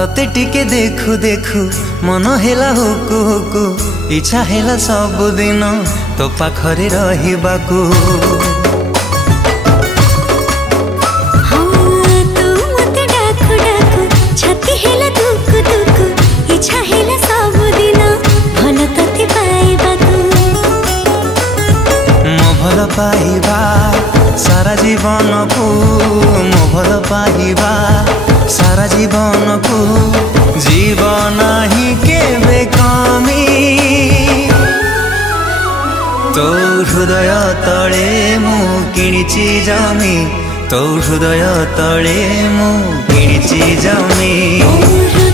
तते टिके देखु देखु मन हेला हुकु हुकु इच्छा हेला सब दिन तो पाखरे रहिबाकू। भल पाइबा सारा जीवन को मो भल पाइबा सारा जीवन को जीवन ही केबे कमी तो हृदय तले मु किणिची जमी तो हृदय तले मु किणिची जमी।